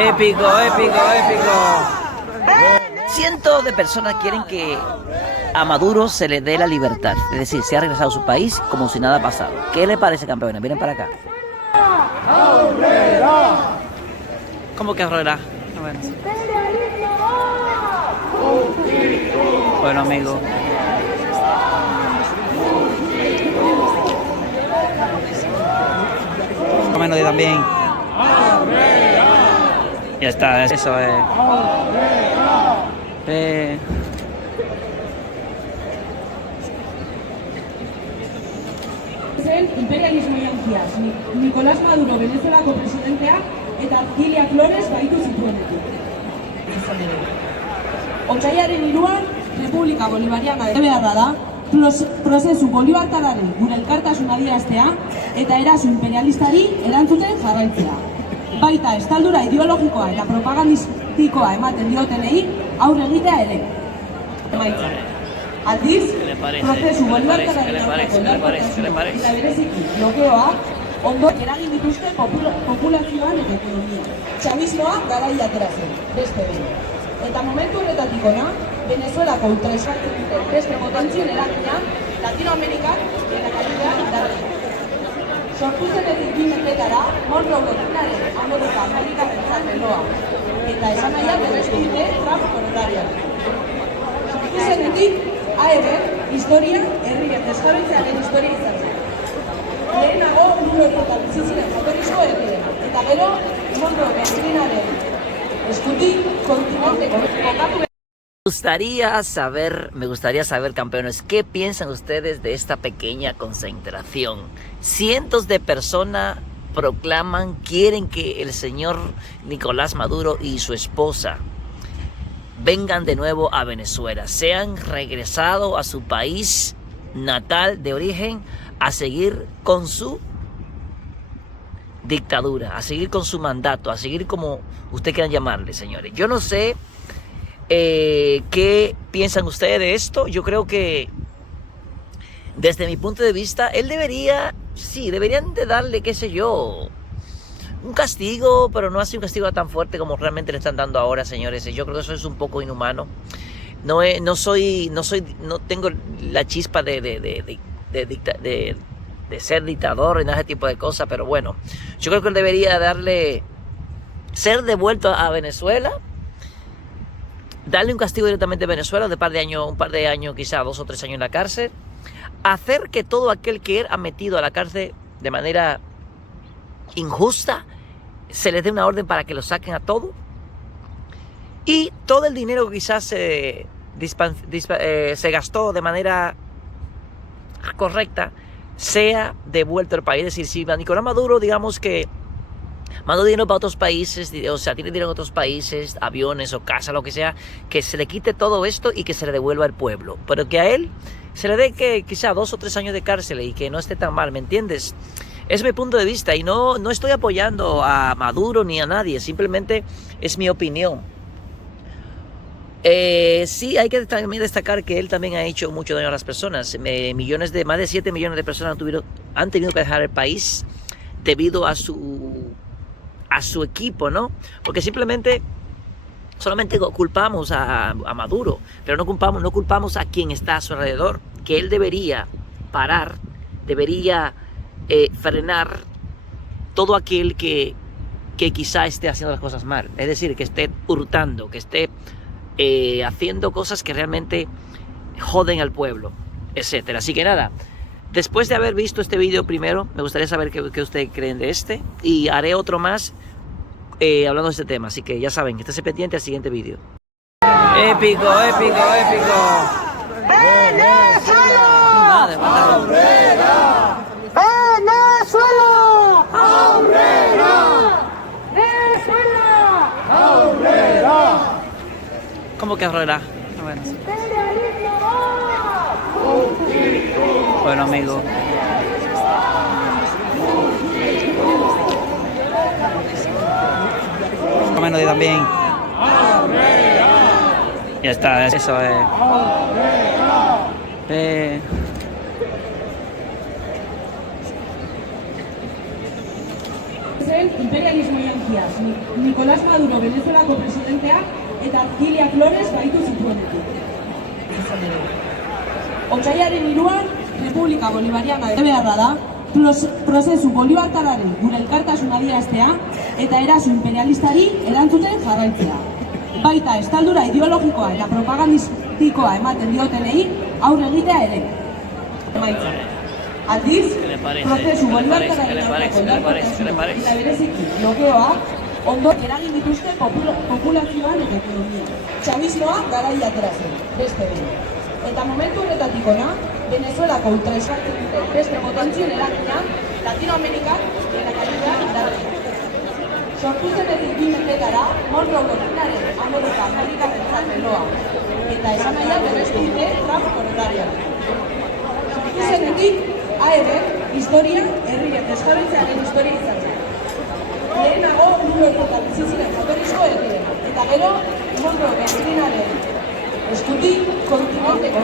Épico, épico, épico. Cientos de personas quieren que a Maduro se le dé la libertad, es decir, se ha regresado a su país como si nada ha pasado. ¿Qué le parece, campeones? Miren para acá. ¿Cómo que Aurrera? Bueno, sí. Bueno, amigo. Menos de también. Ya está, eso es. Imperialismo jantziaz, Nicolás Maduro Venezuelako presidentea eta Artilia Flores baitu zituenetik. Otsailaren 3an, Republika Bolivariana beharra da, prozesu bolibartararen gure elkartasun adieraztea eta eraso imperialistari erantzuten jarraitzea. Baita estaldura ideologikoa eta propagandistikoa ematen diotenei aurre egitea ere. Emaitza. Aldiz, prozesu bolibartararen eta bereziki blokeoa ondo eragin dituzte populazioan eta ekonomia. Txabismoa garaia atera zen, beste behin. Eta momentu horretatik ona, Venezuelako ultraeskartzen duten beste potentzien eragina Latinoamerikan eta Karibean indarrean. Sortu zenetik 2 mendetara, Monroe Doktrinaren Amerika Amerikarrentzat leloa, eta esan nahian berrestu dute Trump koronarian. Sortu zenetik, AEB, historia, herrien desjabetzearen historia izan zen. Lehenago, uru horietan biziziren jatorrizko herriena, eta gero, Monroe Doktrinaren eskutik kontinenteko kokatu. Me gustaría saber, campeones, ¿qué piensan ustedes de esta pequeña concentración? Cientos de personas proclaman, quieren que el señor Nicolás Maduro y su esposa vengan de nuevo a Venezuela, sean regresados a su país natal de origen a seguir con su dictadura, a seguir con su mandato, a seguir como usted quieran llamarle, señores. Yo no sé qué piensan ustedes de esto. Yo creo que desde mi punto de vista, él deberían de darle, qué sé yo, un castigo, pero no así un castigo tan fuerte como realmente le están dando ahora, señores. Yo creo que eso es un poco inhumano. No tengo la chispa de ser dictador y nada de ese tipo de cosas, pero bueno, yo creo que él debería ser devuelto a Venezuela, darle un castigo directamente a Venezuela de un par de años, quizá 2 o 3 años en la cárcel, hacer que todo aquel que él ha metido a la cárcel de manera injusta, se les dé una orden para que lo saquen a todo, y todo el dinero que quizás se gastó de manera correcta sea devuelto al país. Es decir, si Nicolás Maduro, digamos que mandó dinero para otros países, o sea, tiene dinero en otros países, aviones o casa, lo que sea, que se le quite todo esto y que se le devuelva al pueblo, pero que a él se le dé que quizá 2 o 3 años de cárcel y que no esté tan mal, ¿me entiendes? Es mi punto de vista y no estoy apoyando a Maduro ni a nadie, simplemente es mi opinión. Sí, hay que también destacar que él también ha hecho mucho daño a las personas. Más de 7 millones de personas han tenido que dejar el país debido a su equipo, ¿no? Porque solamente culpamos a Maduro, pero no culpamos a quien está a su alrededor, que él debería parar, debería frenar todo aquel que quizá esté haciendo las cosas mal, es decir, que esté hurtando, que esté haciendo cosas que realmente joden al pueblo, etcétera. Así que nada, después de haber visto este vídeo primero, me gustaría saber qué ustedes creen de este, y haré otro más hablando de este tema. Así que ya saben, esténse pendientes al siguiente vídeo. Épico, épico, épico. ¡Venezuela! ¡Aurrera! ¡Venezuela! ¡Aurrera! ¡Venezuela! ¡Aurrera! ¿Cómo que Aurrera? Bueno, sí. Bueno, amigo. Menos de también. Ya está, eso es. Imperialismo Iglesias, Nicolás Maduro, Venezuelako presidentea, eta Arcilia Flores baitu zituenetik. Otsailaren 3an, Republika Bolivariana beharra da, prozesu bolibartararen gure elkartasun adieraztea eta eraso imperialistari erantzuten jarraitzea. Baita estaldura ideologikoa eta propagandistikoa ematen diotenei aurre egitea ere. Emaitza. Aldiz, prozesu bolibartararen aurkako indarkotasunak eta bereziki blokeoa ondo eragin dituzte populazioan eta ekonomia. Chavismoa garaia atera zen, beste behin. Eta momentu horretatik hona, Venezuelako ultraeskartzen duten beste potentzien eragina Latinoamerikan eta Karibean indartzen. Sortu zenetik 2 mendetara, Monroe Doktrinaren Amerika-Amerikarrentzat leloa. Eta esan nahi da berrestu dute Trump honorarioa. Sortu zenetik, AEB historia herriek desjabetzearen historia izan zen. Lehenago, Uruguayetan bizi ziren jatorrizko herriena. Eta gero, Monroe Doktrinaren eskutik kontinenteko